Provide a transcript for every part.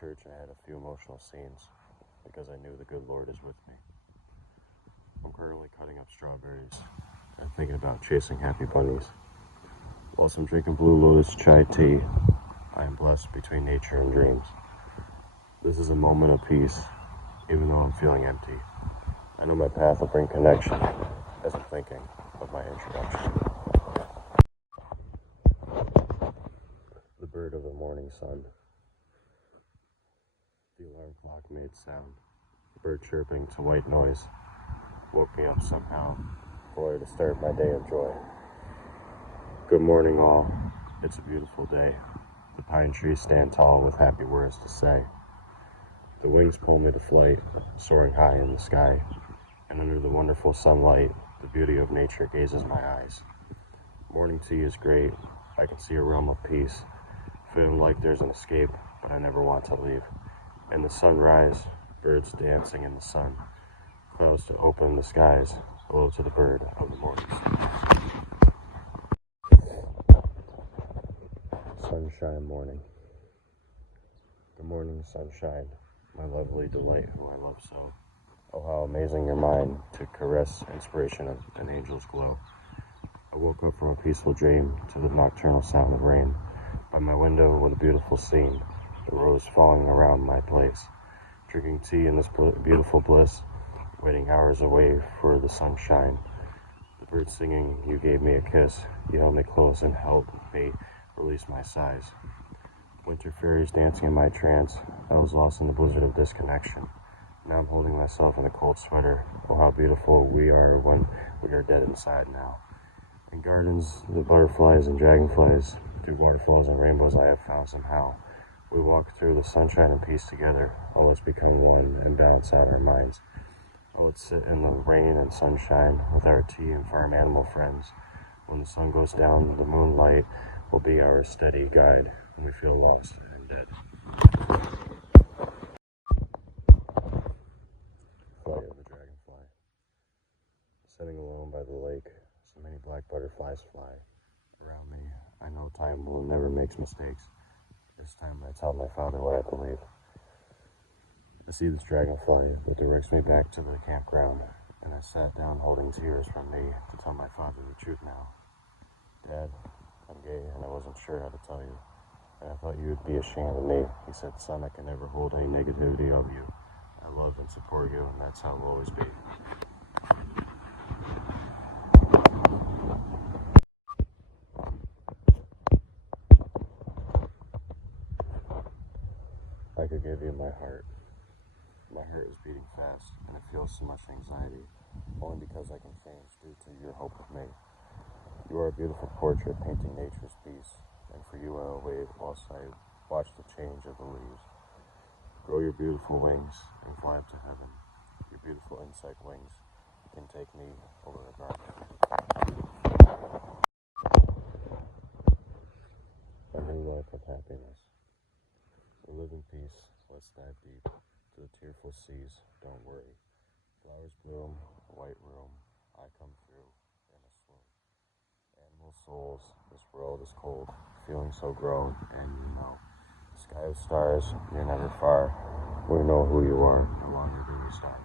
church and I had a few emotional scenes because I knew the good Lord is with me. I'm currently cutting up strawberries and thinking about chasing happy bunnies. Whilst I'm drinking Blue Lotus chai tea, I am blessed between nature and dreams. This is a moment of peace, even though I'm feeling empty. I know my path will bring connection as I'm thinking of my introduction. The bird of the morning sun. The alarm clock made sound. The bird chirping to white noise woke me up somehow, for to start my day of joy. Good morning all. It's a beautiful day. The pine trees stand tall with happy words to say. The wings pull me to flight, soaring high in the sky, and under the wonderful sunlight, the beauty of nature gazes my eyes. Morning tea is great. I can see a realm of peace, feeling like there's an escape, but I never want to leave. And the sunrise, birds dancing in the sun, clouds to open the skies. Hello to the bird of the mornings. Sunshine morning. Good morning, sunshine, my lovely delight who I love so. Oh, how amazing your mind to caress inspiration of an angel's glow. I woke up from a peaceful dream to the nocturnal sound of rain. By my window was a beautiful scene, the rose falling around my place. Drinking tea in this beautiful bliss, waiting hours away for the sunshine. The birds singing, you gave me a kiss, you held me close and helped me release my sighs. Winter fairies dancing in my trance, I was lost in the blizzard of disconnection. Now I'm holding myself in a cold sweater. Oh, how beautiful we are when we are dead inside now. In gardens, the butterflies and dragonflies, through waterfalls and rainbows I have found somehow. We walk through the sunshine and peace together. Oh, let's become one and balance out our minds. Oh, let's sit in the rain and sunshine with our tea and farm animal friends. When the sun goes down, the moonlight will be our steady guide when we feel lost and dead. Flight of the dragonfly. Sitting alone by the lake, so many black butterflies fly around me. I know time will never make mistakes. This time I tell my father what I believe. I see this dragonfly that directs me back to the campground, and I sat down holding tears from me to tell my father the truth now. Dad, I'm gay and I wasn't sure how to tell you. And I thought you would be ashamed of me. He said, son, I can never hold any negativity of you. I love and support you, and that's how it will always be. I could give you my heart. My heart is beating fast, and it feels so much anxiety, only because I can change due to your hope of me. You are a beautiful portrait painting nature's peace, and for you I'll wait whilst I watch the change of the leaves. Grow your beautiful wings and fly up to heaven. Your beautiful insect wings can take me over a garden. A new life of happiness. We live in peace. Let's dive deep to the tearful seas. Don't worry. Flowers bloom, a white room. I come through in a swoon. Animal souls, this world is cold, feeling so grown, and you know. Sky of stars, you're never far. We know who you are, no longer do we start.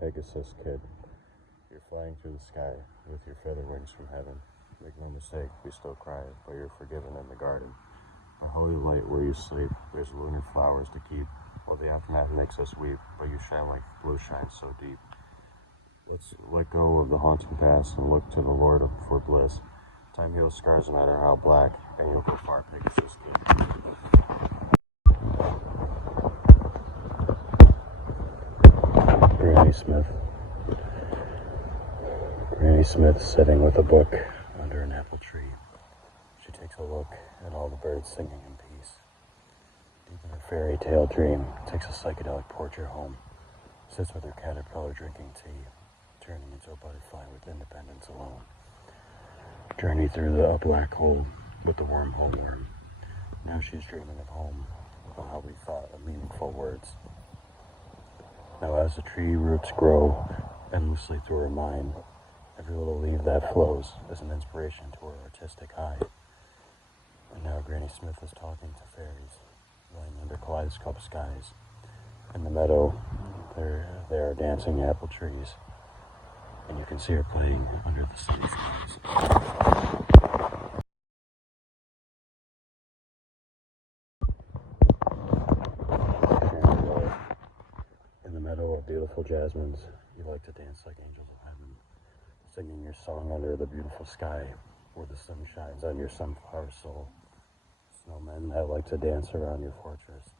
Pegasus kid, you're flying through the sky with your feather wings from heaven. Make no mistake, we still cry, but you're forgiven in the garden. A holy light where you sleep, there's lunar flowers to keep. Well, the aftermath makes us weep, but you shine like blue shines so deep. Let's let go of the haunting past and look to the Lord for bliss. Time heals scars no matter how black, and you'll go far, Pegasus kid. Granny Smith sitting with a book under an apple tree. She takes a look at all the birds singing in peace. Deep in her fairy tale dream, takes a psychedelic portrait home, sits with her caterpillar drinking tea, turning into a butterfly with independence alone. Journey through a black hole with the wormhole worm. Now she's dreaming of home, of how we thought of meaningful words. Now as the tree roots grow, endlessly through her mind. Every little leaf that flows is an inspiration to her artistic eye. And now Granny Smith is talking to fairies, laying under kaleidoscope skies. In the meadow, there are dancing apple trees, and you can see her playing under the sunny skies. In the meadow of beautiful jasmines, you like to dance like angels of heaven, singing your song under the beautiful sky, where the sun shines on your sunflower soul. Snowmen that like to dance around your fortress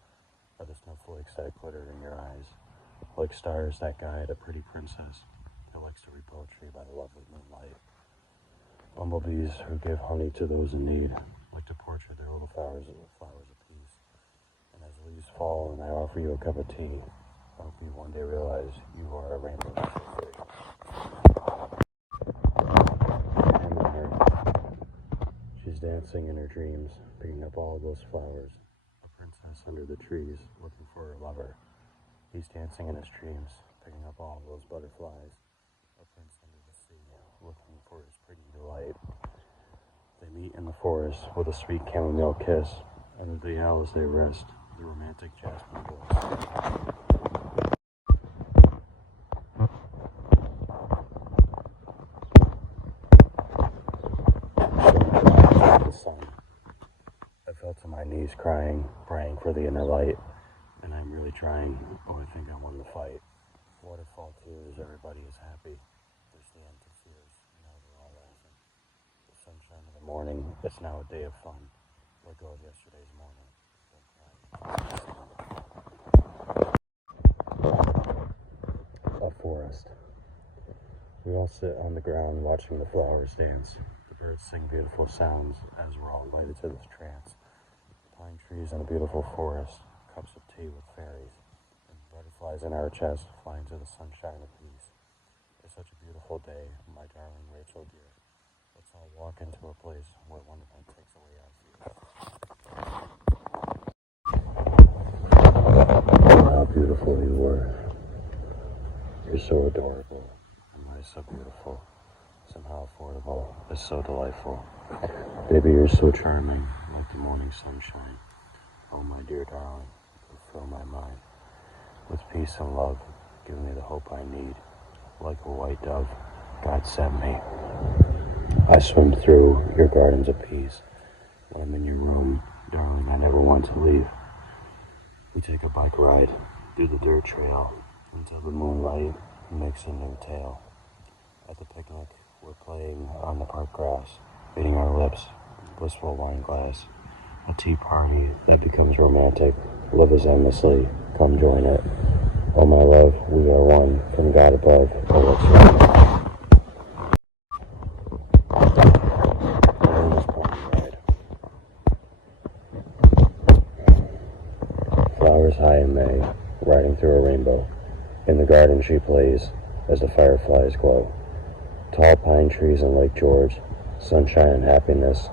are the snowflakes that glitter in your eyes, like stars that guide a pretty princess who likes to read poetry by the lovely moonlight. Bumblebees who give honey to those in need like to portray their little flowers of peace. And as leaves fall and I offer you a cup of tea, I hope you one day realize you are a rainbow. She's dancing in her dreams, picking up all those flowers. A princess under the trees, looking for her lover. He's dancing in his dreams, picking up all those butterflies. A prince under the sea, looking for his pretty delight. They meet in the forest with a sweet chamomile kiss. Under the owls they rest, the romantic jasmine bliss. The sun. I fell to my knees crying, praying for the inner light. And I'm really trying. Oh, I think I won the fight. Waterfall tears, everybody is happy. There's the end to fears, now they're all laughing. The sunshine of the morning, it's now a day of fun. Let go of yesterday's morning. Don't cry. A forest. We all sit on the ground watching the flowers dance. The birds sing beautiful sounds as we're all invited to this trance. Pine trees in a beautiful forest, cups of tea with fairies, and butterflies in our chests flying to the sunshine of peace. It's such a beautiful day, my darling Rachel dear. Let's all walk into a place where wonderment takes away our fear. How beautiful you were. You're so adorable, and life so beautiful. Somehow affordable, it's so delightful. Baby, you're so charming, like the morning sunshine. Oh, my dear darling, you fill my mind with peace and love. Give me the hope I need. Like a white dove, God sent me. I swim through your gardens of peace. When I'm in your room, darling, I never want to leave. We take a bike ride through the dirt trail until the moonlight makes a new tale. At the picnic, we're playing on the park grass, beating our lips, blissful wine glass. A tea party that becomes romantic. Love is endlessly. Come join it. Oh, my love, we are one from God above. Oh, let's ride. Flowers high in May, riding through a rainbow. In the garden she plays as the fireflies glow. Tall pine trees in Lake George, sunshine and happiness.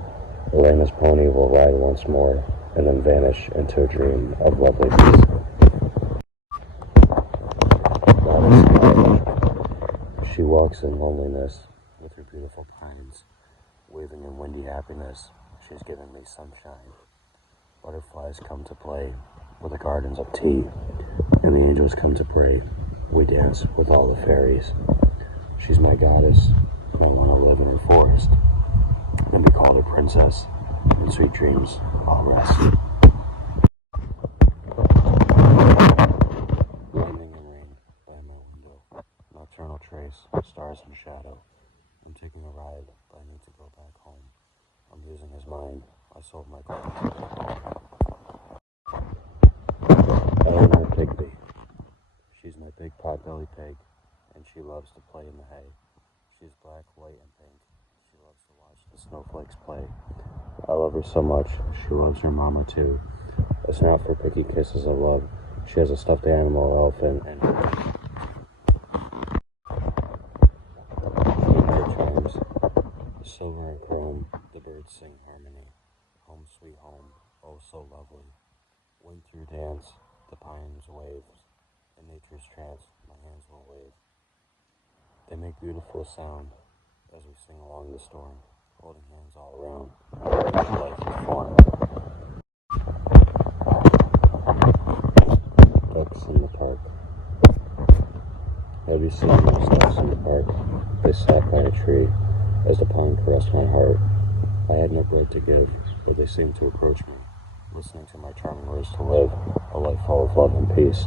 Elena's pony will ride once more and then vanish into a dream of lovely peace. She walks in loneliness with her beautiful pines, waving in windy happiness. She's given me sunshine. Butterflies come to play with the gardens of tea, and the angels come to pray. We dance with all the fairies. She's my goddess, and I want to live in her forest. Then be called her princess, and sweet dreams all rest. Lightning and rain by my window, nocturnal trace, stars and shadow. I'm taking a ride, but I need to go back home. I'm using his mind. I sold my clothes. Eleanor Pigby. She's my big pot-belly pig, and she loves to play in the hay. She's black, white, and pink. She loves to watch the snowflakes play. I love her so much. She loves her mama too. It's not for picky kisses of love. She has a stuffed animal elephant and her chimes. Silver and chrome, the birds sing harmony. Home sweet home, oh so lovely. Wind through dance, the pines wave. In nature's trance, my hands will wave. They make beautiful sound as we sing along the storm, holding hands all around. Life is formed. Ducks in the park. Have you seen those ducks in the park? They sat by a tree as the pond caressed my heart. I had no bread to give, but they seemed to approach me, listening to my charming words to live a life full of love and peace.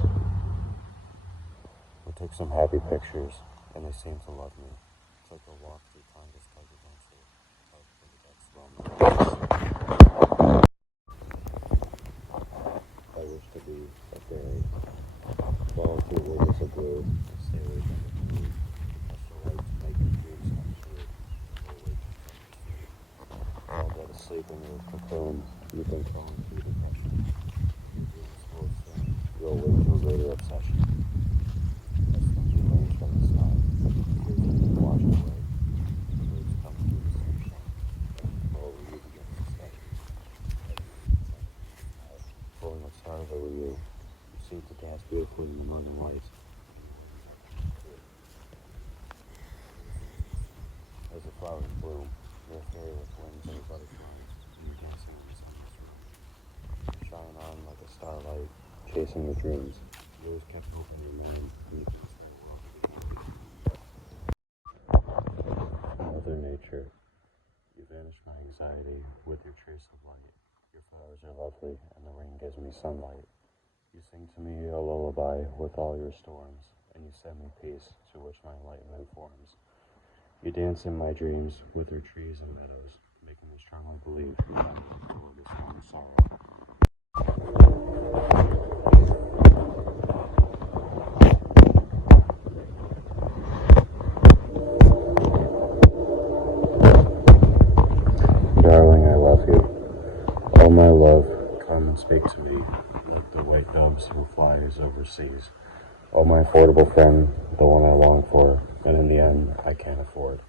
We took some happy pictures, and they seemed to love me. Took a walk through Congress Park Adventure, hugged for the ducks roaming. I wish to be a fairy, fall through rivers of blue, and stay away from the moon, trust the light to make your dreams come true, or wake up from I'll go to sleep in your cocoon. You've been falling through depression. Your dreams will soon. You'll wake to a greater obsession. As thunder rains from the sky, tears will be washed away. Birds come through the sunshine. Oh, you begin to stay. Flowing with stars over you. You seem to dance beautifully in the northern lights. As the flowers bloom, you're a fairy with wings and butterflies, and you're dancing in the sunless room. You shine on like a starlight, chasing your dreams. You always kept hope in your mind, and you can stay along. Mother Nature, you vanish my anxiety with your trace of light. Your flowers are lovely, and the rain gives me sunlight. You sing to me a lullaby with all your storms, and you send me peace to which my enlightenment forms. You dance in my dreams with your trees and meadows, making me strongly believe that I will go this long sorrow. Darling, I love you. Oh, my love, come and speak to me, like the white doves who flies overseas. Oh, my affordable friend, the one I long for, and in the end, I can't afford.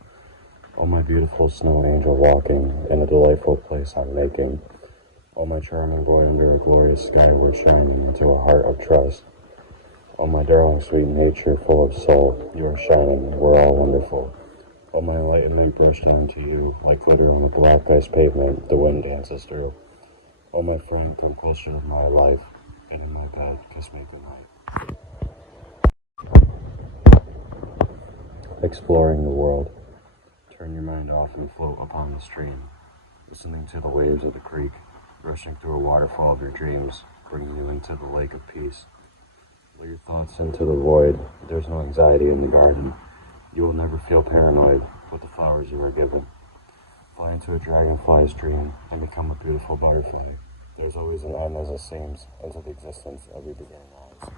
Oh, my beautiful snow angel walking in a delightful place I'm making. Oh, my charming boy under a glorious sky we're shining into a heart of trust. Oh, my darling sweet nature full of soul, you are shining, we're all wonderful. Oh, my enlightenment burst onto you like glitter on a black ice pavement the wind dances through. Oh, my friend, come closer to my life, and in my bed, kiss me goodnight. Exploring the world. Turn your mind off and float upon the stream, listening to the waves of the creek, rushing through a waterfall of your dreams, bringing you into the lake of peace. Let your thoughts into the void. There's no anxiety in the garden. You will never feel paranoid with the flowers you are given. Fly into a dragonfly's dream and become a beautiful butterfly. There's always an end as it seems into the existence of your beginning eyes.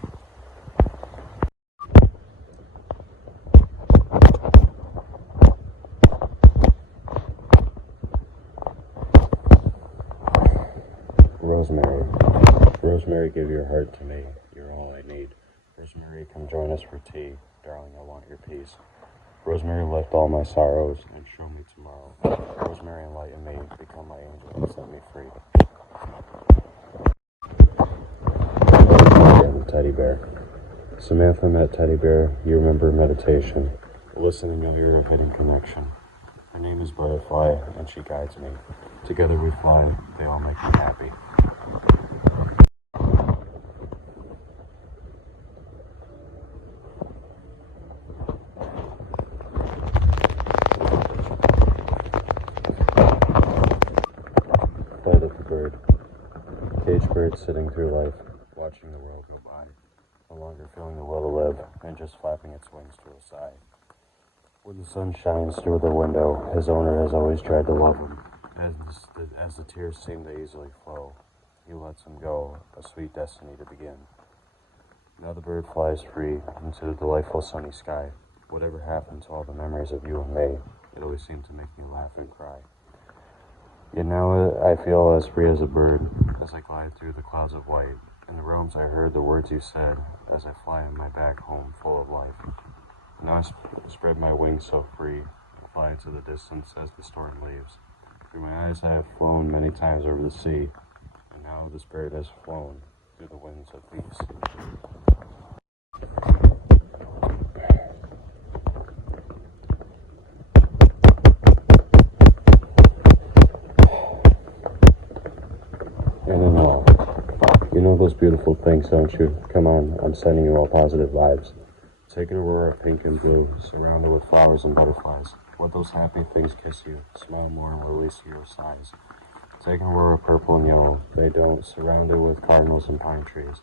Rosemary. Rosemary, give your heart to me. You're all I need. Rosemary, come join us for tea. Darling, I want your peace. Rosemary, lift all my sorrows and show me tomorrow. Rosemary, enlighten me, become my angel, and set me free. And the teddy bear. Samantha met Teddy Bear. You remember meditation, listening of your hidden connection. Her name is Butterfly, and she guides me. Together we fly. They all make me happy. Flight of the bird. Caged bird sitting through life, watching the world go by, no longer feeling the will to live, and just flapping its wings to a sigh. When the sun shines through the window, his owner has always tried to love him. As the tears seem to easily flow, he lets him go, a sweet destiny to begin. Now the bird flies free into the delightful sunny sky. Whatever happened to all the memories of you and me, it always seemed to make me laugh and cry. Yet now I feel as free as a bird, as I glide through the clouds of white. In the realms I heard the words you said, as I fly on my back home full of life. Now I spread my wings so free, and fly into the distance as the storm leaves. Through my eyes I have flown many times over the sea, and now this bird has flown through the winds of peace. You know those beautiful things, don't you? Come on, I'm sending you all positive vibes. Take an aurora pink and blue, surrounded with flowers and butterflies. Let those happy things kiss you. Smile more and release your sighs. Take an aurora purple and yellow. They don't, surrounded with cardinals and pine trees.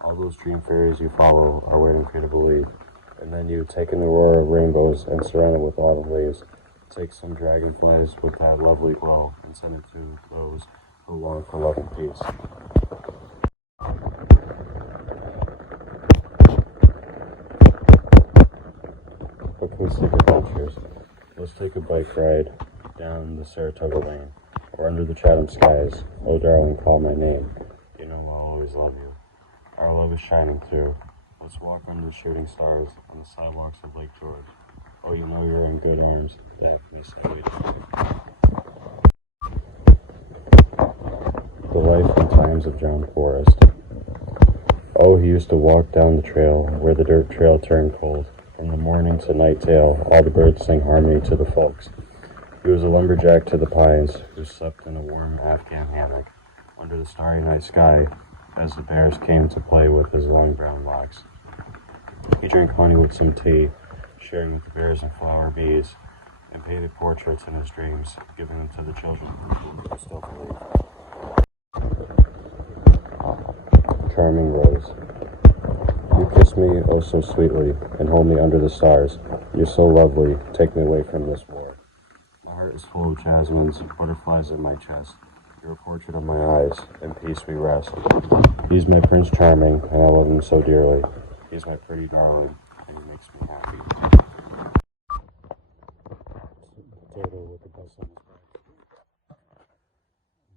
All those dream fairies you follow are waiting for you to believe. And then you take an aurora rainbows and surround it with autumn leaves. Take some dragonflies with that lovely glow and send it to those who long for love and peace. What can we seek adventures? Let's take a bike ride down the Saratoga Lane, or under the Chatham skies. Oh darling, call my name. You know I'll always love you. Our love is shining through. Let's walk under the shooting stars on the sidewalks of Lake George. Oh, you know you're in good arms. Daphne said we do. The life and times of John Forrest. Oh, he used to walk down the trail where the dirt trail turned cold. From the morning to night tail, all the birds sang harmony to the folks. He was a lumberjack to the pines, who slept in a warm Afghan hammock under the starry night sky as the bears came to play with his long brown locks. He drank honey with some tea, sharing with the bears and flower bees, and painted portraits in his dreams, giving them to the children who still believe. Charming Rose. You kiss me oh so sweetly, and hold me under the stars. You're so lovely, take me away from this war. My heart is full of jasmines, butterflies in my chest. You're a portrait of my eyes, in peace we rest. He's my Prince Charming, and I love him so dearly. He's my pretty darling, and he makes me happy. Turtle with the bus on his back.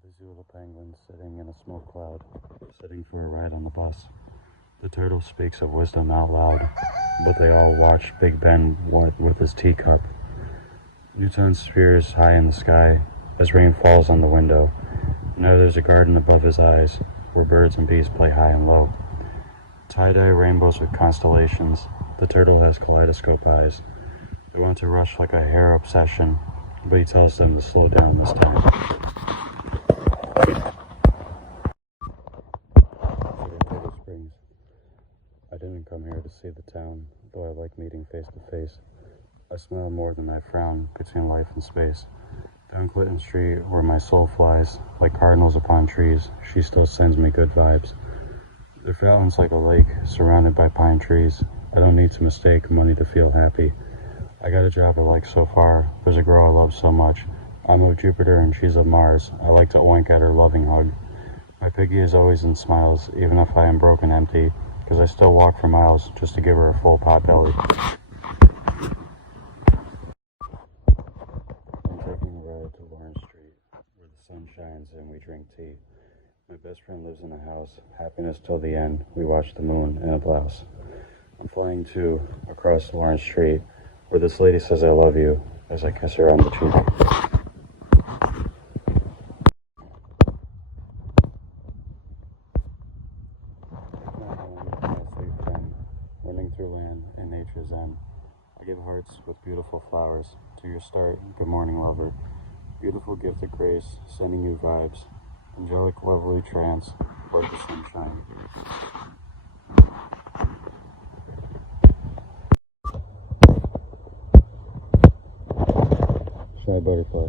Busy little penguin sitting in a smoke cloud, sitting for a ride on the bus. The turtle speaks of wisdom out loud, but they all watch Big Ben with his teacup. Newton's sphere is high in the sky as rain falls on the window. Now there's a garden above his eyes where birds and bees play high and low. Tie-dye rainbows with constellations. The turtle has kaleidoscope eyes. They want to rush like a hare obsession, but he tells them to slow down this time. Springs. I didn't come here to see the town, though I like meeting face to face. I smile more than I frown between life and space. Down Clinton Street, where my soul flies, like cardinals upon trees, she still sends me good vibes. Their fountain's like a lake, surrounded by pine trees. I don't need to mistake money to feel happy. I got a job I like so far. There's a girl I love so much. I'm of Jupiter and she's of Mars. I like to oink at her loving hug. My piggy is always in smiles, even if I am broken empty, because I still walk for miles just to give her a full pot belly. I'm taking a ride to Lawrence Street, where the sun shines and we drink tea. My best friend lives in a house, happiness till the end. We watch the moon in a blouse. I'm flying to across Lawrence Street, where this lady says I love you, as I kiss her on the cheek. Running through land and nature's end. I give hearts with beautiful flowers. To your start, good morning, lover. Beautiful gift of grace, sending you vibes. Angelic, lovely trance, like the sunshine. Shy butterfly.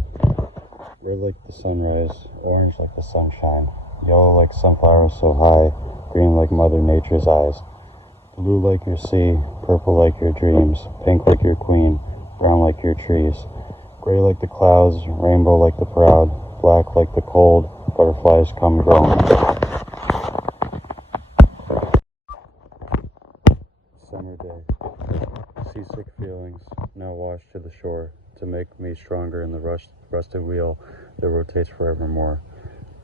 Red like the sunrise, orange like the sunshine, yellow like sunflowers so high, green like Mother Nature's eyes. Blue like your sea, purple like your dreams, pink like your queen, brown like your trees, gray like the clouds, rainbow like the proud, black like the cold, butterflies come growing. Summer day. Seasick feelings, now washed to the shore, to make me stronger in the rusted wheel that rotates forevermore.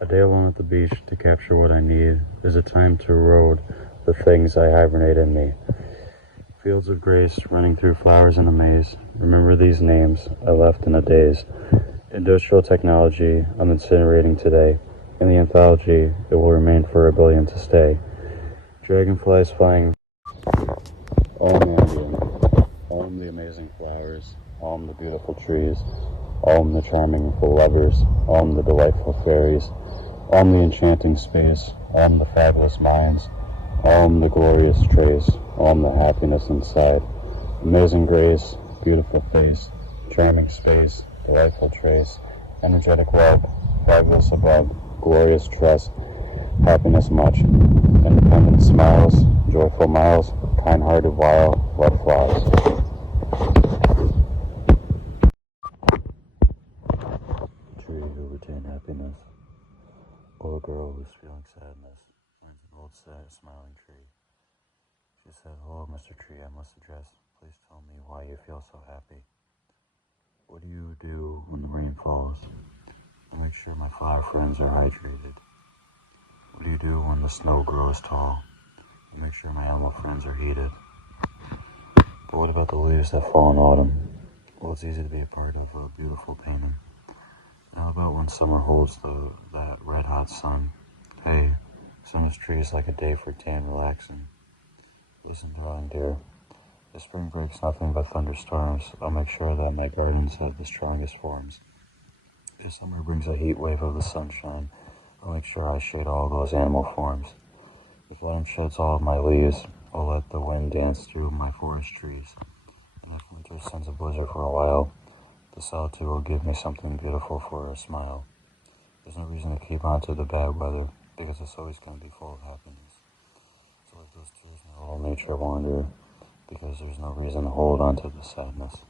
A day alone at the beach to capture what I need is a time to erode the things I hibernate in me. Fields of grace running through flowers in a maze. Remember these names I left in a daze. Industrial technology I'm incinerating today. In the anthology, it will remain for a billion to stay. Dragonflies flying. All ambient. All the amazing flowers. All the beautiful trees. All the charming lovers. All the delightful fairies. All the enchanting space. the fabulous minds, the glorious trace, the happiness inside. Amazing grace, beautiful face, charming space, delightful trace, energetic love, fabulous above, glorious trust, happiness much, independent smiles, joyful miles, kind-hearted while, love flies. Tree who retained happiness. Oh, a girl who's feeling sadness, finds an old smiling tree. She said, "Hello, Mr. Tree, I must address. Please tell me why you feel so happy. What do you do when the rain falls? I make sure my flower friends are hydrated. What do you do when the snow grows tall? I make sure my animal friends are heated. But what about the leaves that fall in autumn? Well, it's easy to be a part of a beautiful painting. How about when summer holds that red-hot sun? Hey, sun is trees like a day for tan relaxing. Listen, darling dear, if spring breaks nothing but thunderstorms, I'll make sure that my gardens have the strongest forms. If summer brings a heat wave of the sunshine, I'll make sure I shade all those animal forms. If autumn sheds all of my leaves, I'll let the wind dance through my forest trees. And if winter sends a blizzard for a while, the solitude will give me something beautiful for a smile. There's no reason to keep on to the bad weather, because it's always going to be full of happiness. So let those tears may all nature wander, because there's no reason to hold on to the sadness."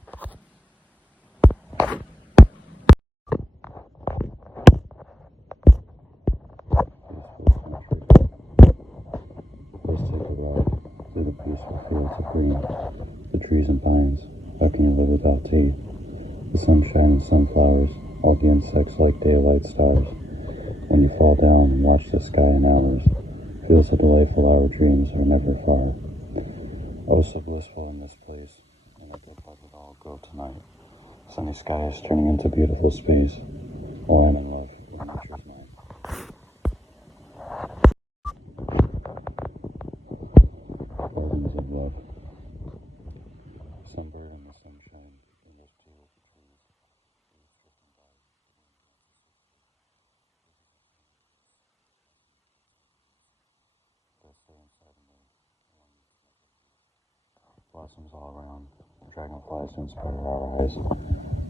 Let's take a walk through the peaceful fields of green, the trees and pines. How can you live without tea? The sunshine and sunflowers, all the insects like daylight stars. When you fall down and watch the sky in hours, feels so delightful our dreams are never far. Oh, so blissful in this place, and I think I could all go tonight. Sunny skies turning into beautiful space. Oh, I'm in love with nature's mind. Gardens of love. Sunbird in the sunshine, in those two little trees, leaves drifting by, that's still inside of me. Blossoms all around, dragonflies to inspire our eyes,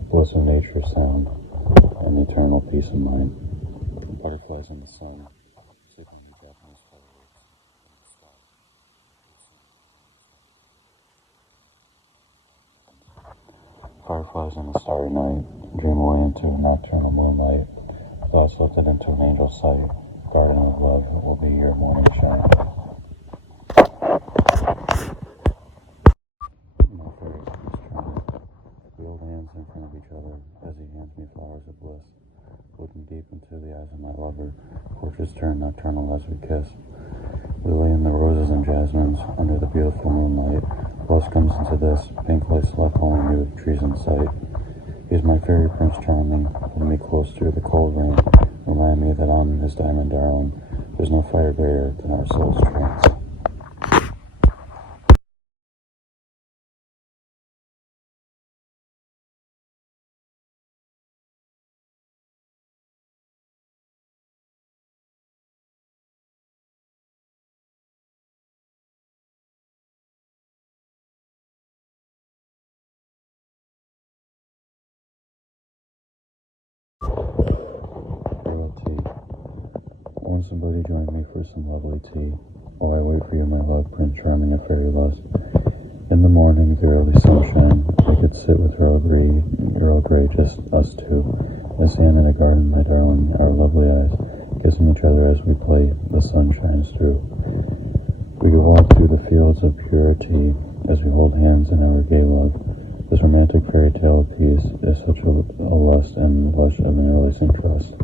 bliss of nature's sound, and eternal peace of mind. Butterflies in the sun, sleep on the Japanese fireworks, in the sky. Fireflies in the starry night, dream away into nocturnal moonlight. Thoughts lifted into an angel's sight. Garden of love will be your morning shine. My fairy is trying. We hold hands in front of each other as he hands me flowers of bliss. Looking deep into the eyes of my lover, portraits turn nocturnal as we kiss. We lay in the roses and jasmines under the beautiful moonlight. Love comes into this, pink lights left only new trees in sight. He's my fairy prince charming, hold me close through the cold rain. Remind me that I'm his diamond darling. There's no fire greater than our soul's trance. Farewell tea. Won't somebody join me for some lovely tea? Oh, I wait for you, my love, Prince Charming of fairy lust. In the morning, the early sunshine, we could sit with Earl Grey, just us two. I stand in a garden, my darling, our lovely eyes, kissing each other as we play, the sun shines through. We could walk through the fields of purity as we hold hands in our gay love. This romantic fairy tale of peace is such a lust and blush of an early trust.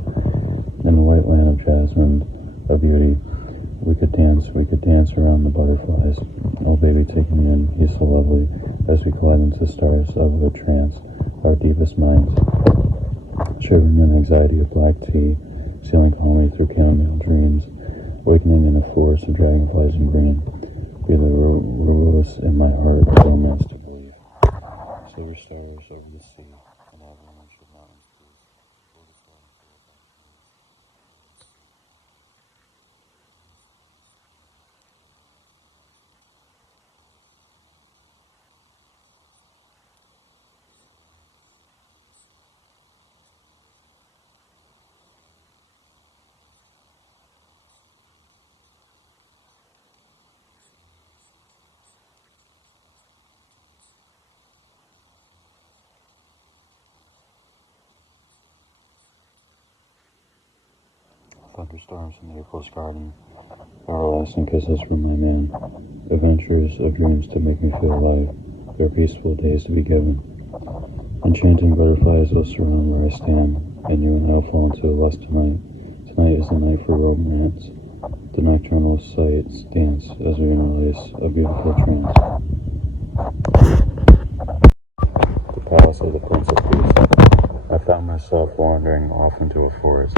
In the white land of jasmine, of beauty, we could dance around the butterflies. Oh, baby, take me in, he's so lovely, as we collide into stars of the trance, our deepest minds. Shivering in anxiety of black tea, sailing calmly through chamomile dreams, awakening in a forest of dragonflies in green. Be the rose in my heart, romance to believe. Silver stars over the sea, and avalanche of mountains breeze. thunderstorms in April's garden, everlasting kisses from my man, adventures of dreams to make me feel alive, their peaceful days to be given. Enchanting butterflies will surround where I stand, and you and I will fall into a lust tonight. Tonight is the night for romance. The nocturnal sights dance as we interlace a beautiful trance. The palace of the Prince of Peace. I found myself wandering off into a forest,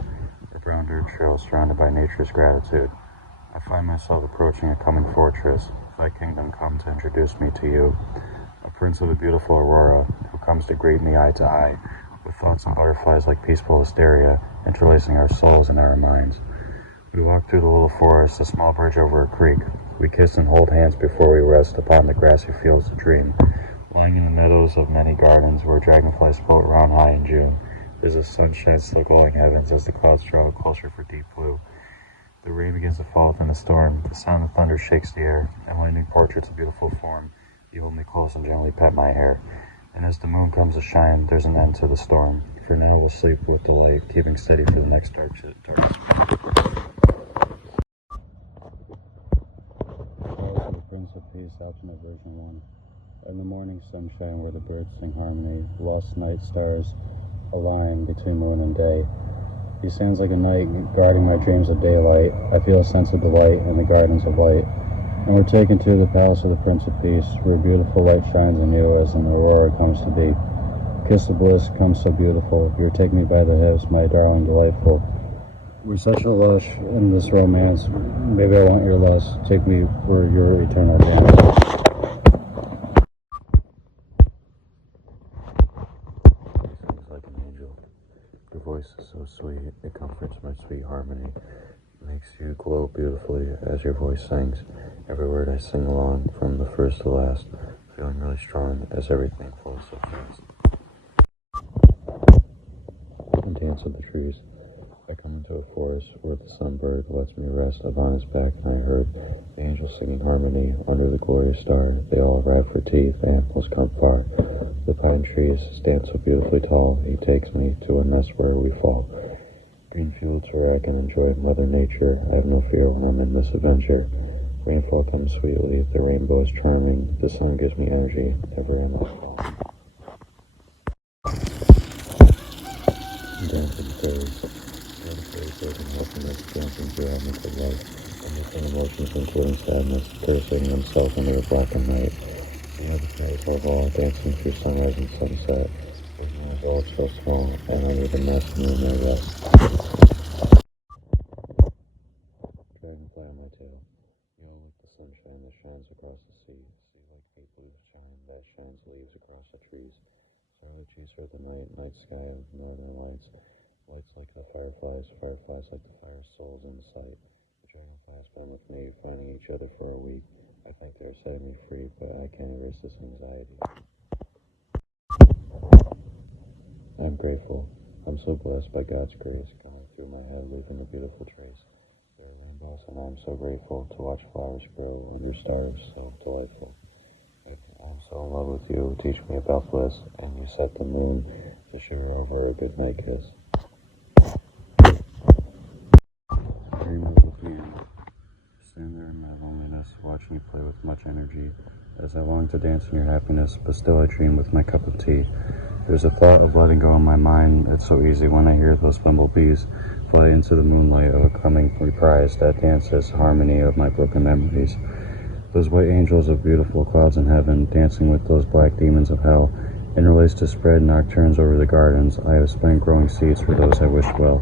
a brown dirt trail surrounded by nature's gratitude. I find myself approaching a coming fortress, thy kingdom come to introduce me to you, a prince of the beautiful aurora, who comes to greet me eye to eye, with thoughts and butterflies like peaceful hysteria, interlacing our souls and our minds. We walk through the little forest, a small bridge over a creek. We kiss and hold hands before we rest upon the grassy fields to dream. Lying in the meadows of many gardens where dragonflies float round high in June, there's a sunshine still glowing heavens as the clouds travel closer for deep blue. The rain begins to fall within the storm. The sound of thunder shakes the air, and lightning portraits a beautiful form. You hold me close and gently pet my hair. And as the moon comes to shine, there's an end to the storm. For now we'll sleep with the light, keeping steady for the next dark spell. The Prince of Peace, alternate version 1. In the morning sunshine where the birds sing harmony, lost night stars align between moon and day. He stands like a knight guarding my dreams of daylight. I feel a sense of delight in the gardens of light. And we're taken to the palace of the Prince of Peace, where beautiful light shines in you as an aurora comes to be. Kiss of bliss comes so beautiful. You're taking me by the hips, my darling delightful. We're such a lush in this romance. Maybe I want your lust. Take me for your eternal dance. Like an angel. Your voice is so sweet, it comforts my sweet harmony. It makes you glow beautifully as your voice sings. Every word I sing along, from the first to last, feeling really strong as everything flows so fast. And dance of the trees. I come into a forest where the sunbird lets me rest upon his back, and I heard the angels singing harmony under the glorious star. They all arrive for tea, the animals come far. The pine trees stand so beautifully tall. He takes me to a nest where we fall. Green fields where I can enjoy Mother Nature. I have no fear when I'm in this adventure. Rainfall comes sweetly, the rainbow is charming. The sun gives me energy, never in life. Dancing fairies. The fairies and happiness, dancing through elements of life, and different emotions including sadness, cursing themselves under the blackened night. The other fairies of all, dancing through sunrise and sunset, making my world so small, and under the nest moon I rest. Dragonfly on my tail. You know, like the sunshine that shines across the sea. Sea like deep blue shine that shines leaves across the trees. Starlit trees for the night sky of northern lights. Lights like the fireflies, fireflies like the fire souls in sight. The dragonflies been with me, finding each other for a week. I think they're setting me free, but I can't erase this anxiety. I'm grateful. I'm so blessed by God's grace, coming through my head, leaving a beautiful trace. There are rainbows, and I'm so grateful to watch flowers grow under stars so delightful. I'm so in love with you, teach me about bliss, and you set the moon to sugar over a good night kiss. Dream of the piano. Stand there in my loneliness, watching you play with much energy, as I long to dance in your happiness, but still I dream with my cup of tea. There's a thought of letting go in my mind. It's so easy when I hear those bumblebees fly into the moonlight of a coming reprise that dances harmony of my broken memories. Those white angels of beautiful clouds in heaven, dancing with those black demons of hell, interlaced to spread nocturnes over the gardens. I have spent growing seeds for those I wish well.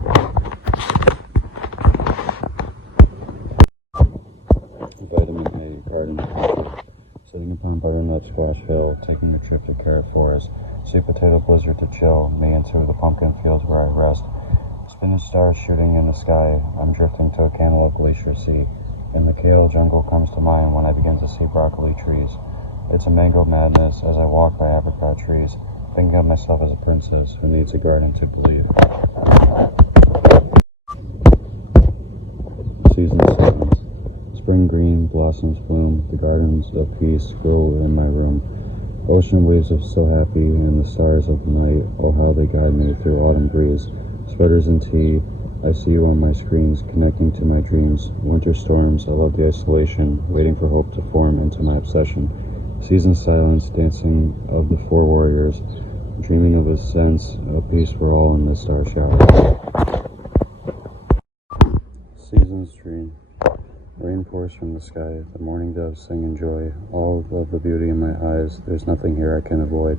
Vitamin A garden adventure. Sitting upon butternut squash hill, taking a trip to carrot forest, sweet potato blizzard to chill, me into the pumpkin fields where I rest. Spinach stars shooting in the sky, I'm drifting to a cantaloupe glacier sea, and the kale jungle comes to mind when I begin to see broccoli trees. It's a mango madness as I walk by apricot trees, thinking of myself as a princess who needs a garden to believe. Season 7. Spring green, blossoms bloom, the gardens of peace grow in my room. Ocean waves are so happy, and the stars of the night, oh how they guide me through autumn breeze. Sweaters and tea, I see you on my screens, connecting to my dreams. Winter storms, I love the isolation, waiting for hope to form into my obsession. Season silence, dancing of the four warriors, dreaming of a sense of peace for all in the star shower. Seasons dream. Rain pours from the sky, the morning doves sing in joy. All of the beauty in my eyes, there's nothing here I can avoid.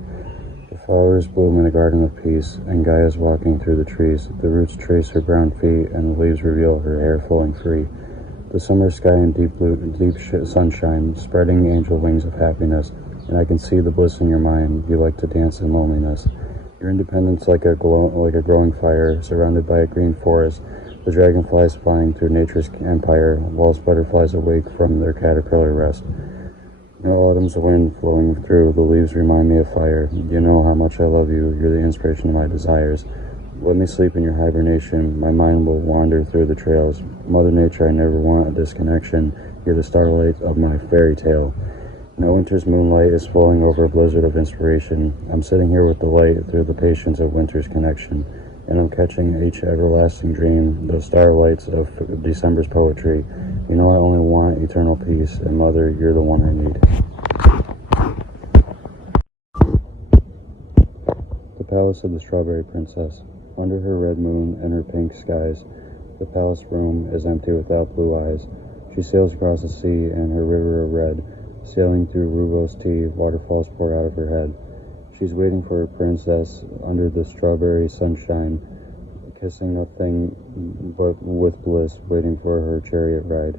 The flowers bloom in a garden of peace, and Gaia's walking through the trees. The roots trace her brown feet, and the leaves reveal her hair flowing free. The summer sky in deep sunshine, spreading angel wings of happiness, and I can see the bliss in your mind. You like to dance in loneliness. Your independence like a growing fire, surrounded by a green forest. The dragonflies flying through nature's empire, whilst butterflies awake from their caterpillar rest. No autumn's wind flowing through, the leaves remind me of fire. You know how much I love you, you're the inspiration of my desires. Let me sleep in your hibernation, my mind will wander through the trails. Mother Nature, I never want a disconnection, you're the starlight of my fairy tale. Now winter's moonlight is flowing over a blizzard of inspiration. I'm sitting here with the light through the patience of winter's connection. And I'm catching each everlasting dream, the starlights of December's poetry. You know I only want eternal peace, and Mother, you're the one I need. The Palace of the Strawberry Princess. Under her red moon and her pink skies, the palace room is empty without blue eyes. She sails across the sea and her river of red, sailing through rooibos tea, waterfalls pour out of her head. She's waiting for her princess under the strawberry sunshine, kissing nothing but with bliss, waiting for her chariot ride.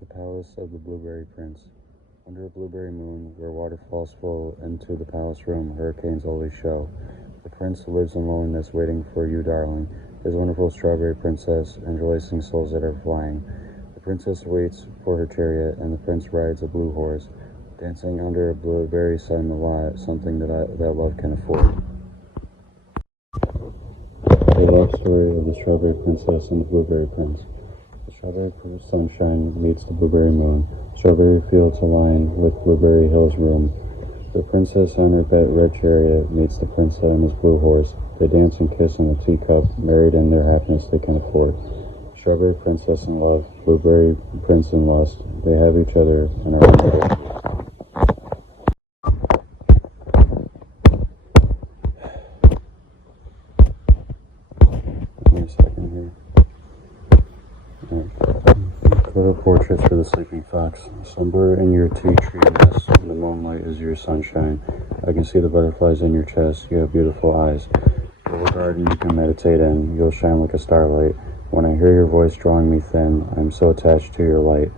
The Palace of the Blueberry Prince. Under a blueberry moon, where waterfalls flow into the palace room, hurricanes always show. The prince lives in loneliness, waiting for you, darling, his wonderful strawberry princess, and rejoicing souls that are flying. The princess waits for her chariot, and the prince rides a blue horse, dancing under a blueberry sun a lot, something that love can afford. The love story of the Strawberry Princess and the Blueberry Prince. The strawberry sunshine meets the blueberry moon. Strawberry fields align with blueberry hills room. The princess on her red chariot meets the prince on his blue horse. They dance and kiss in a teacup, married in their happiness they can afford. Strawberry princess in love, blueberry prince in lust. They have each other and are in Give me a second here. Photo portraits for the sleeping fox. Slumber in your tea tree nest. The moonlight is your sunshine. I can see the butterflies in your chest. You have beautiful eyes. Little garden you can meditate in. You'll shine like a starlight. When I hear your voice drawing me thin, I'm so attached to your light.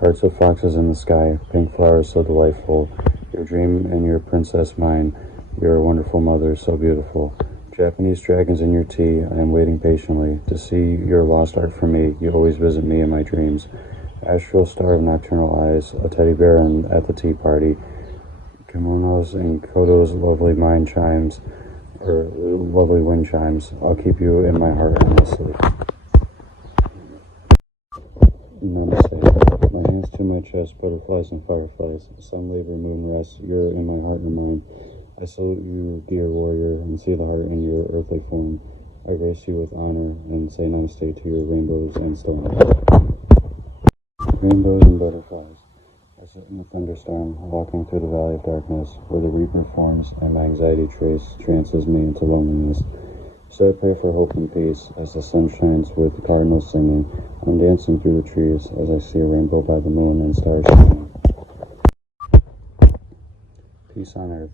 Hearts of foxes in the sky. Pink flowers so delightful. Your dream and your princess mine. You're a wonderful mother, so beautiful. Japanese dragons in your tea, I am waiting patiently to see your lost art for me. You always visit me in my dreams. Astral star of nocturnal eyes, a teddy bear at the tea party. Kimonos and Kodo's lovely wind chimes. I'll keep you in my heart endlessly. Namaste. My hands to my chest, butterflies and fireflies. Sun labor, moon rest. You're in my heart and mind. I salute you, dear warrior, and see the heart in your earthly form. I grace you with honor and say namaste to your rainbows and storms. Rainbows and butterflies. I sit in the thunderstorm, walking through the valley of darkness, where the reaper forms and my anxiety trances me into loneliness. So I pray for hope and peace as the sun shines with the cardinals singing. I'm dancing through the trees as I see a rainbow by the moon and stars shining. Peace on earth.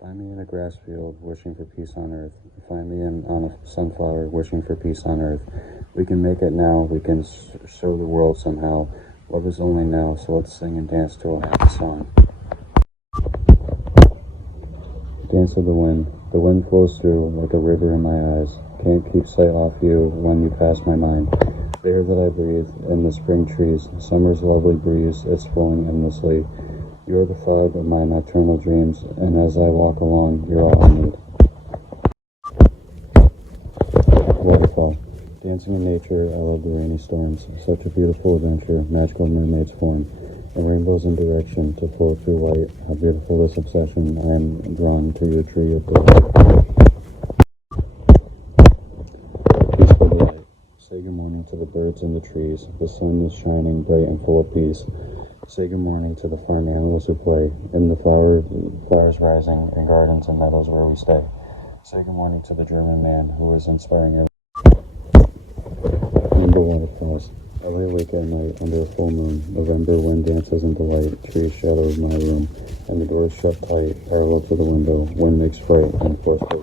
Find me in a grass field, wishing for peace on earth. Find me on a sunflower, wishing for peace on earth. We can make it now. We can show the world somehow. Love is only now, so let's sing and dance to a happy song. Dance of the wind. The wind flows through like a river in my eyes. Can't keep sight off you when you pass my mind. The air that I breathe in the spring trees. Summer's lovely breeze, it's flowing endlessly. You're the fog of my nocturnal dreams, and as I walk along, you're all I need. Waterfall. Dancing in nature, I love the rainy storms. Such a beautiful adventure, magical mermaid's form. A rainbow's in direction to flow through light. How beautiful this obsession. I am drawn to your tree of delight. Peaceful delight. Say good morning to the birds in the trees. The sun is shining bright and full of peace. Say good morning to the farm animals who play in the flowers rising in gardens and meadows where we stay. Say good morning to the German man who is inspiring. Number waterfalls. I lay awake at night under a full moon. November wind dances in delight. Trees shadows my room, and the doors shut tight, parallel to the window. Wind makes fright and forceful.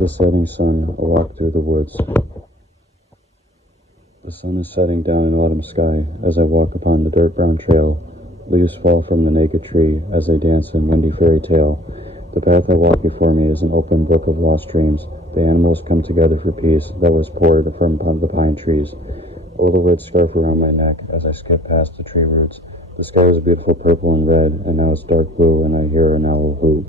The setting sun, a walk through the woods. The sun is setting down an autumn sky as I walk upon the dirt brown trail. Leaves fall from the naked tree as they dance in windy fairy tale. The path I walk before me is an open book of lost dreams. The animals come together for peace that was poured from the pine trees. Oh, the red scarf around my neck as I skip past the tree roots. The sky was beautiful purple and red, and now it's dark blue, and I hear an owl hoot.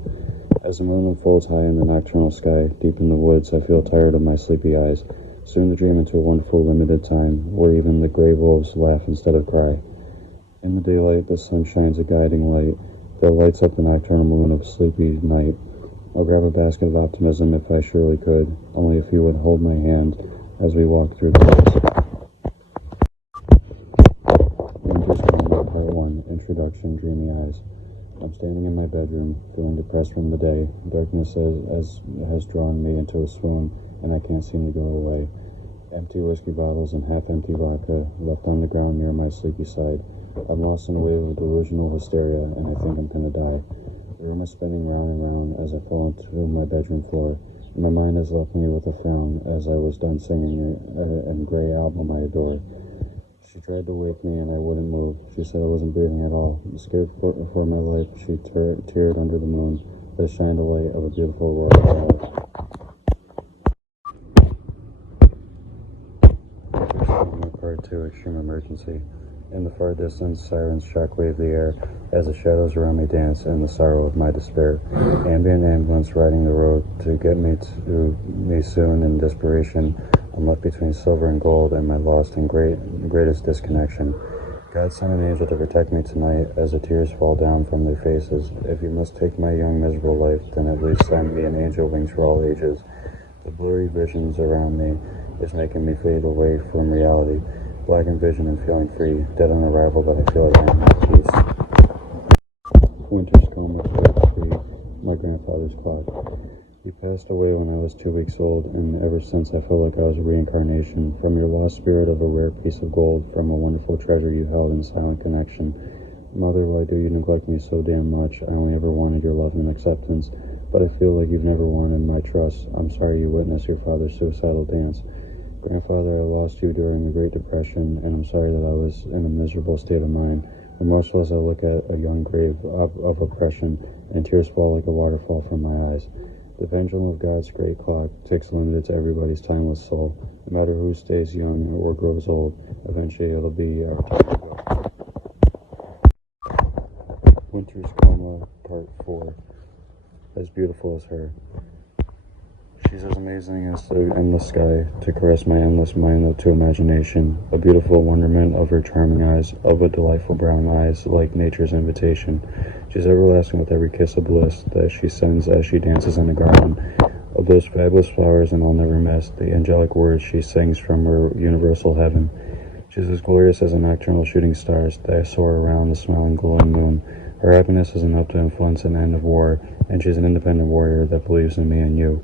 As the moon unfolds high in the nocturnal sky, deep in the woods, I feel tired of my sleepy eyes. Soon to dream into a wonderful limited time, where even the gray wolves laugh instead of cry. In the daylight, the sun shines a guiding light that lights up the nocturnal moon of sleepy night. I'll grab a basket of optimism if I surely could, only if you would hold my hand as we walk through the woods. Winter's Climate Part 1, Introduction, Dreamy Eyes. I'm standing in my bedroom, feeling depressed from the day. Darkness has drawn me into a swoon, and I can't seem to go away. Empty whiskey bottles and half-empty vodka left on the ground near my sleepy side. I'm lost in a wave of delusional hysteria, and I think I'm gonna die. The room is spinning round and round as I fall into my bedroom floor. My mind has left me with a frown as I was done singing a gray album I adore. She tried to wake me and I wouldn't move. She said I wasn't breathing at all. Scared for my life, she teared under the moon that shined a light of a beautiful aurora. Part 2, Extreme Emergency. In the far distance, sirens shockwave the air as the shadows around me dance in the sorrow of my despair. Ambient ambulance riding the road to get me to me soon in desperation. I'm left between silver and gold and my lost and greatest disconnection. God sent an angel to protect me tonight as the tears fall down from their faces. If you must take my young miserable life, then at least send me an angel wings for all ages. The blurry visions around me is making me fade away from reality. Blackened vision and feeling free, dead on arrival, but I feel like I am at peace. Winter's Coma, Part 3, My Grandfather's Clock. He passed away when I was 2 weeks old, and ever since I felt like I was a reincarnation from your lost spirit of a rare piece of gold, from a wonderful treasure you held in silent connection. Mother, why do you neglect me so damn much? I only ever wanted your love and acceptance, but I feel like you've never wanted my trust. I'm sorry you witnessed your father's suicidal dance. Grandfather, I lost you during the Great Depression, and I'm sorry that I was in a miserable state of mind. Remorseful as I look at a young grave of oppression, and tears fall like a waterfall from my eyes. The pendulum of God's great clock ticks limited to everybody's timeless soul. No matter who stays young or grows old, eventually it'll be our time to go. Winter's Coma, Part 4. As beautiful as her. She's as amazing as the endless sky, to caress my endless mind to imagination. A beautiful wonderment of her charming eyes, of a delightful brown eyes, like nature's invitation. She's everlasting with every kiss of bliss that she sends as she dances in the garden. Of those fabulous flowers, and I'll never miss the angelic words she sings from her universal heaven. She's as glorious as the nocturnal shooting stars that soar around the smiling glowing moon. Her happiness is enough to influence an end of war, and she's an independent warrior that believes in me and you.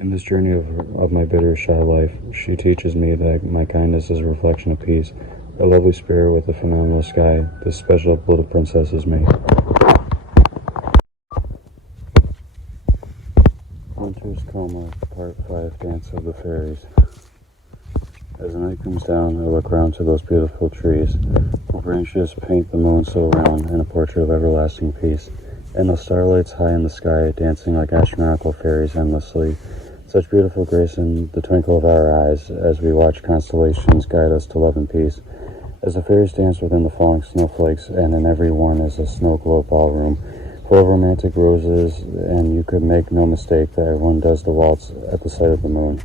In this journey of my bitter, shy life, she teaches me that my kindness is a reflection of peace. A lovely spirit with a phenomenal sky. This special little princess is me. Winter's Coma, Part 5, Dance of the Fairies. As the night comes down, I look round to those beautiful trees. The branches paint the moon so round in a portrait of everlasting peace. And the starlights high in the sky, dancing like astronomical fairies endlessly. Such beautiful grace in the twinkle of our eyes as we watch constellations guide us to love and peace. As the fairies dance within the falling snowflakes, and in every one is a snow-globe ballroom, full of romantic roses, and you could make no mistake that everyone does the waltz at the sight of the moon.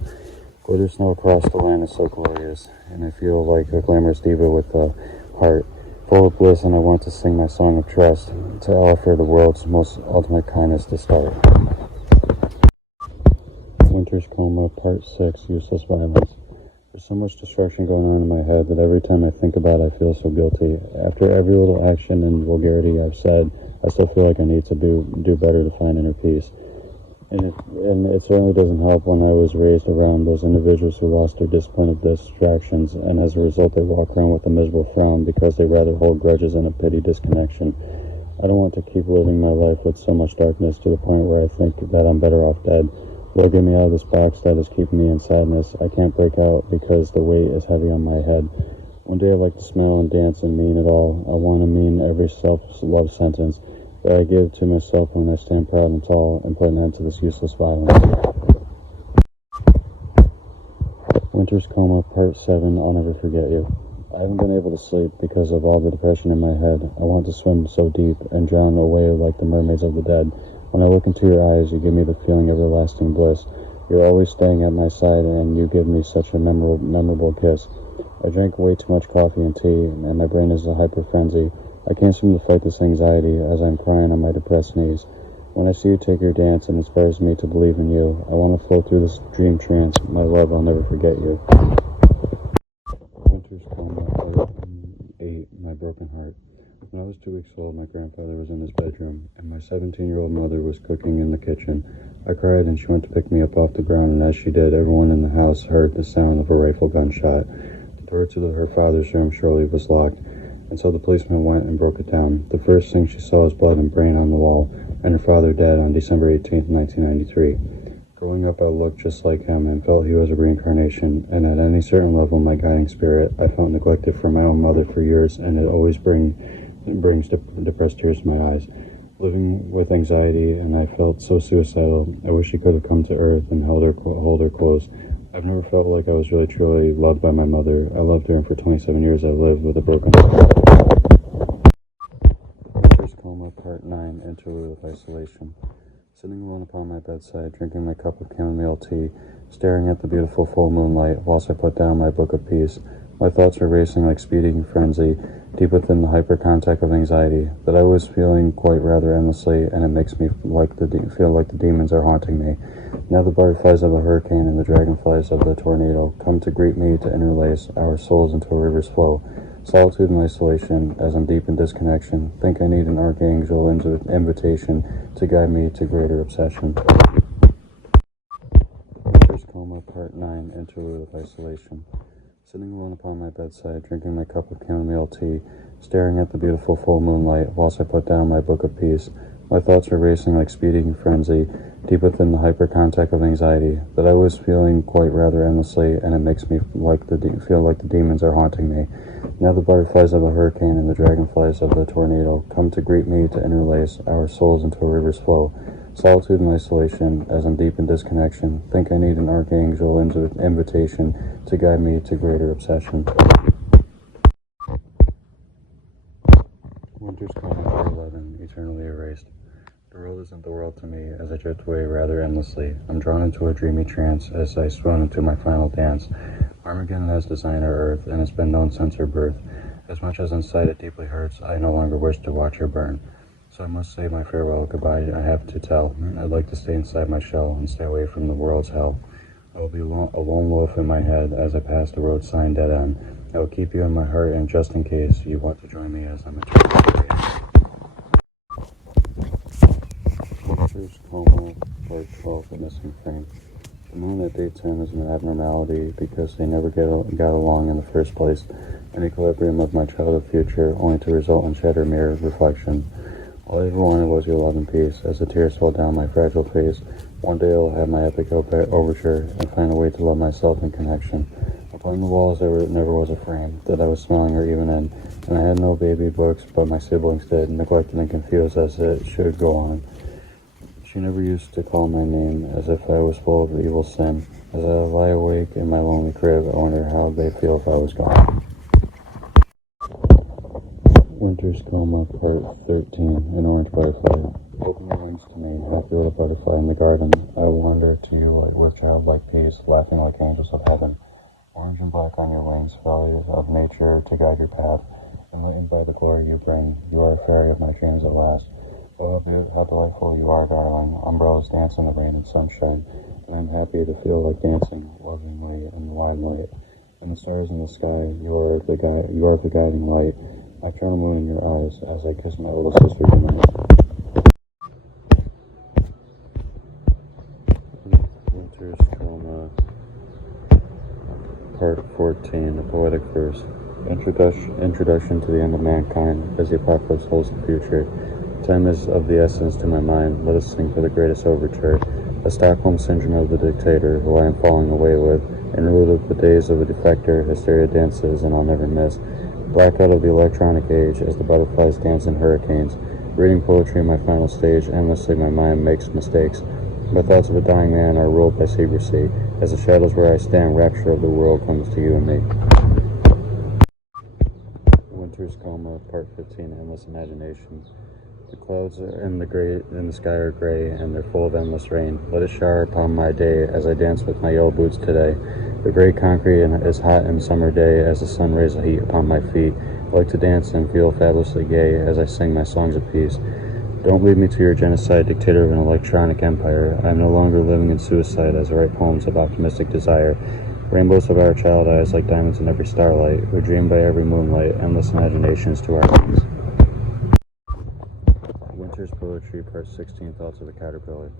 Glitter snow across the land is so glorious, and I feel like a glamorous diva with a heart full of bliss, and I want to sing my song of trust to offer the world's most ultimate kindness to start. Winter's Coma, Part 6, Useless Violence. There's so much destruction going on in my head that every time I think about it, I feel so guilty. After every little action and vulgarity I've said, I still feel like I need to do better to find inner peace. And it certainly doesn't help when I was raised around those individuals who lost their discipline of distractions, and as a result they walk around with a miserable frown because they rather hold grudges and a pity disconnection. I don't want to keep living my life with so much darkness to the point where I think that I'm better off dead. Lord, get me out of this box that is keeping me in sadness. I can't break out because the weight is heavy on my head. One day I'd like to smile and dance and mean it all. I want to mean every self-love sentence that I give to myself when I stand proud and tall and put an end to this useless violence. Winter's Coma, Part 7, I'll Never Forget You. I haven't been able to sleep because of all the depression in my head. I want to swim so deep and drown away like the mermaids of the dead. When I look into your eyes, you give me the feeling of everlasting bliss. You're always staying at my side, and you give me such a memorable kiss. I drank way too much coffee and tea, and my brain is a hyper frenzy. I can't seem to fight this anxiety as I'm crying on my depressed knees. When I see you take your dance, it inspires me to believe in you. I want to float through this dream trance. My love, I'll never forget you. Winter's Coma, Part 8, My Broken Heart. When I was 2 weeks old, my grandfather was in his bedroom, and my 17-year-old mother was cooking in the kitchen. I cried, and she went to pick me up off the ground, and as she did, everyone in the house heard the sound of a rifle gunshot. The door to her father's room surely was locked, and so the policeman went and broke it down. The first thing she saw was blood and brain on the wall, and her father dead on December 18, 1993. Growing up, I looked just like him and felt he was a reincarnation, and at any certain level, my guiding spirit, I felt neglected from my own mother for years, and it always brings depressed tears to my eyes. Living with anxiety, and I felt so suicidal. I wish she could have come to Earth and hold her close. I've never felt like I was really truly loved by my mother. I loved her, and for 27 years I lived with a broken heart. Winter's Coma, Part 9, Interlude of Isolation. Sitting alone upon my bedside, drinking my cup of chamomile tea, staring at the beautiful full moonlight, whilst I put down my book of peace. My thoughts are racing like speeding frenzy, deep within the hyper-contact of anxiety that I was feeling quite rather endlessly, and it makes me feel like the demons are haunting me. Now the butterflies of the hurricane and the dragonflies of the tornado come to greet me to interlace our souls into a river's flow. Solitude and isolation, as I'm deep in disconnection, think I need an archangel invitation to guide me to greater obsession. Winter's Coma, Part 9, Interlude of Isolation. Sitting alone upon my bedside, drinking my cup of chamomile tea, staring at the beautiful full moonlight, whilst I put down my book of peace. My thoughts are racing like speeding frenzy, deep within the hyper-contact of anxiety that I was feeling quite rather endlessly, and it makes me feel like the demons are haunting me. Now the butterflies of the hurricane and the dragonflies of the tornado come to greet me to interlace our souls into a river's flow. Solitude and isolation, as I'm deep in disconnection, think I need an archangel invitation to guide me to greater obsession. Winter's Coma, Part 11, Eternally Erased. The world isn't the world to me as I drift away rather endlessly. I'm drawn into a dreamy trance as I swoon into my final dance. Armageddon has designed our earth, and it's been known since her birth. As much as inside it deeply hurts, I no longer wish to watch her burn. So I must say my farewell goodbye I have to tell. I'd like to stay inside my shell and stay away from the world's hell. I will be a lone wolf in my head as I pass the road sign dead end. I will keep you in my heart, and just in case you want to join me as I'm eternally erased. Winter's Coma, Part 12, The Missing Frame. The moon that dates him is an abnormality because they never got along in the first place. An equilibrium of my childhood future, only to result in shattered mirror reflection. All I ever wanted was your love and peace. As the tears fall down my fragile face, one day I'll have my epic overture and find a way to love myself in connection. Upon the walls there never was a frame that I was smelling or even in, and I had no baby books, but my siblings did, neglected and confused as it should go on. She never used to call my name as if I was full of evil sin. As I lie awake in my lonely crib, I wonder how they'd feel if I was gone. Winter's Coma, Part 13, An Orange Butterfly. Open your wings to me, happy little butterfly in the garden. I wander to you with childlike peace, laughing like angels of heaven. Orange and black on your wings, valleys of nature to guide your path, enlightened by the glory you bring. You are a fairy of my dreams at last. Oh, how delightful you are, darling. Umbrellas dance in the rain and sunshine, and I'm happy to feel like dancing lovingly in the limelight. And the stars in the sky, you are the guiding light. Nocturnal moon in your eyes as I kiss my little sister tonight. Winter's Coma, Part 14, A Poetic Verse. Introduction to the end of mankind, as the apocalypse holds the future. Time is of the essence to my mind. Let us sing for the greatest overture. The Stockholm Syndrome of the dictator, who I am falling away with. Interlude of the days of a defector, hysteria dances, and I'll never miss. Blackout of the electronic age, as the butterflies dance in hurricanes. Reading poetry in my final stage, endlessly my mind makes mistakes. The thoughts of a dying man are ruled by secrecy. As the shadows where I stand, rapture of the world comes to you and me. Winter's Coma, Part 15, Endless Imagination. The clouds in the sky are gray, and they're full of endless rain. Let it shower upon my day as I dance with my yellow boots today. The gray concrete is hot in summer day as the sun rays the heat upon my feet. I like to dance and feel fabulously gay as I sing my songs of peace. Don't lead me to your genocide, dictator of an electronic empire. I am no longer living in suicide as I write poems of optimistic desire. Rainbows of our child eyes like diamonds in every starlight. We dream by every moonlight, endless imaginations to our wings. Winter's Poetry, Part 16, Thoughts of a Caterpillar.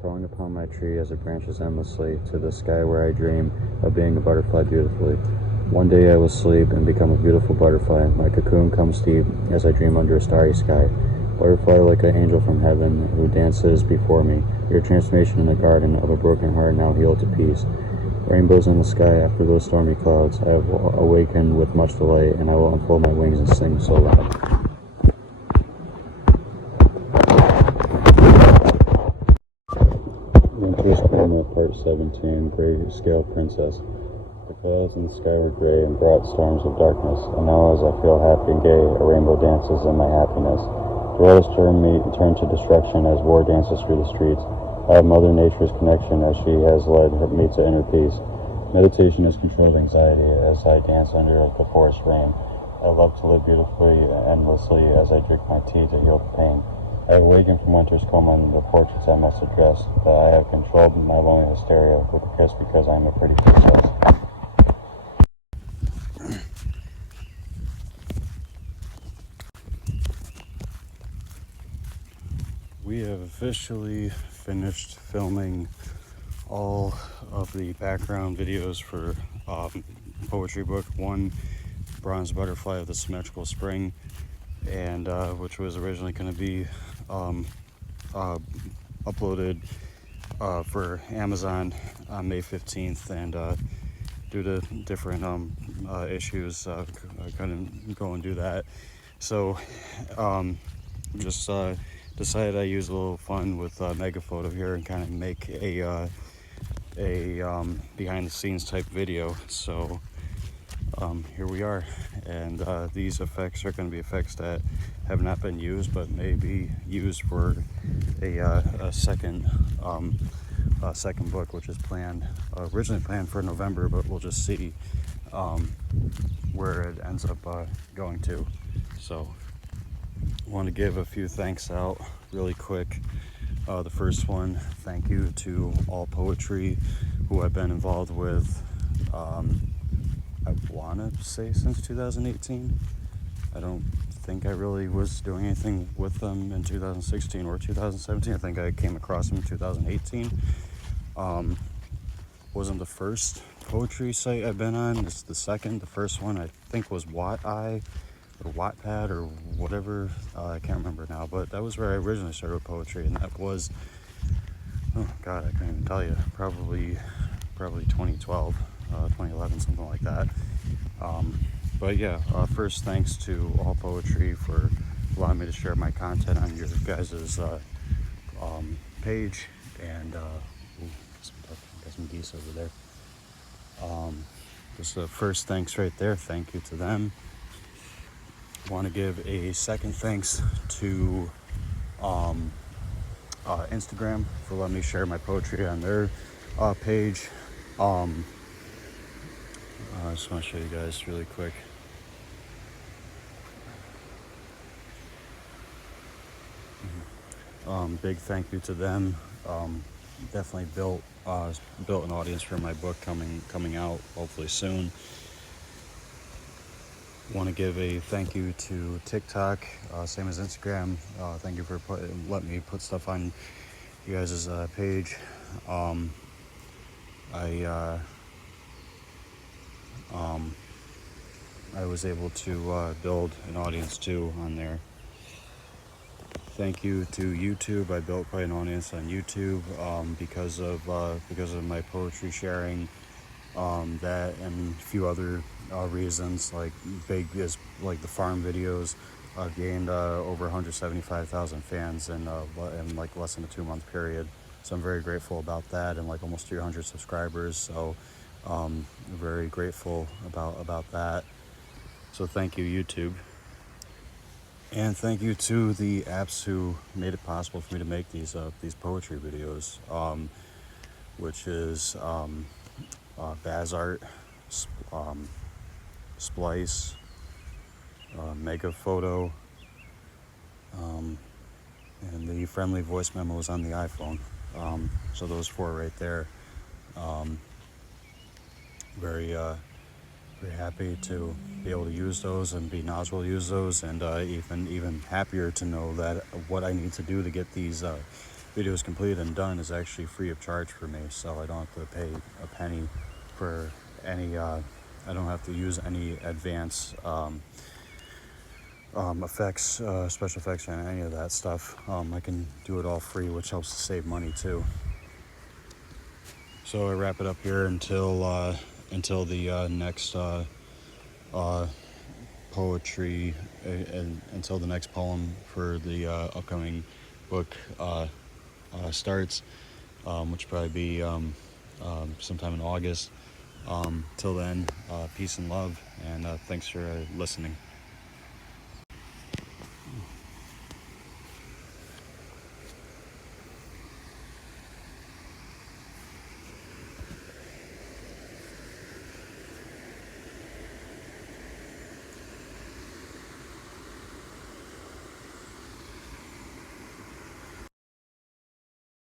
Crawling upon my tree as it branches endlessly to the sky where I dream of being a butterfly beautifully. One day I will sleep and become a beautiful butterfly. My cocoon comes deep as I dream under a starry sky. Butterfly like an angel from heaven who dances before me. Your transformation in the garden of a broken heart now healed to peace. Rainbows in the sky after those stormy clouds. I have awakened with much delight, and I will unfold my wings and sing so loud. Winter's Coma, Part 17, Grayscale Princess. The clouds in the sky were gray and brought storms of darkness, and now as I feel happy and gay, a rainbow dances in my happiness. The world has turned to destruction as war dances through the streets. I have Mother Nature's connection as she has led me to inner peace. Meditation has controlled anxiety as I dance under the forest rain. I love to live beautifully endlessly as I drink my tea to heal the pain. I have awakened from winter's coma and the portraits I must address, but I have controlled my lonely hysteria with a kiss because I am a pretty princess. We have officially finished filming all of the background videos for Poetry Book 1, Bronze Butterfly of the Symmetrical Spring, and which was originally going to be uploaded for Amazon on May 15th, and due to different issues, I couldn't go and do that. So just decided I use a little fun with Megaphoto here and kind of make a behind the scenes type video. So here we are, and these effects are going to be effects that have not been used but may be used for a second book, which is originally planned for November, but we'll just see where it ends up going to. So I want to give a few thanks out really quick. The first one, thank you to All Poetry, who I've been involved with, I want to say since 2018. I don't think I really was doing anything with them in 2016 or 2017. I think I came across them in 2018. Wasn't the first poetry site I've been on. It's the second. The first one I think was Watteye or Wattpad or whatever. I can't remember now, but that was where I originally started with poetry, and that was, oh God, I can't even tell you. Probably 2012, 2011, something like that. But yeah, first thanks to All Poetry for allowing me to share my content on your guys' page, and got some geese over there. Just the first thanks right there. Thank you to them. Want to give a second thanks to Instagram for letting me share my poetry on their page. I just want to show you guys really quick. Big thank you to them. Definitely built an audience for my book coming out hopefully soon. Want to give a thank you to TikTok, same as Instagram. Thank you for letting me put stuff on you guys' page. I was able to build an audience too on there. Thank you to YouTube. I built quite an audience on YouTube because of my poetry sharing. That and a few other reasons, like big is like the farm videos. I've gained over 175,000 fans in like less than a 2-month period. So I'm very grateful about that, and like almost 300 subscribers. So very grateful about that. So thank you, YouTube. And thank you to the apps who made it possible for me to make these poetry videos, which is Bazart, Splice, Mega Photo, and the friendly voice memos on the iPhone. So those 4 right there. Very very happy to be able to use those and be knowledgeable to use those, and even happier to know that what I need to do to get these videos completed and done is actually free of charge for me. So I don't have to pay a penny for any. I don't have to use any advanced effects, special effects, or any of that stuff. I can do it all free, which helps to save money too. So I wrap it up here until the next poetry, and until the next poem for the upcoming book starts, which will probably be sometime in August. Till then, peace and love, and thanks for listening.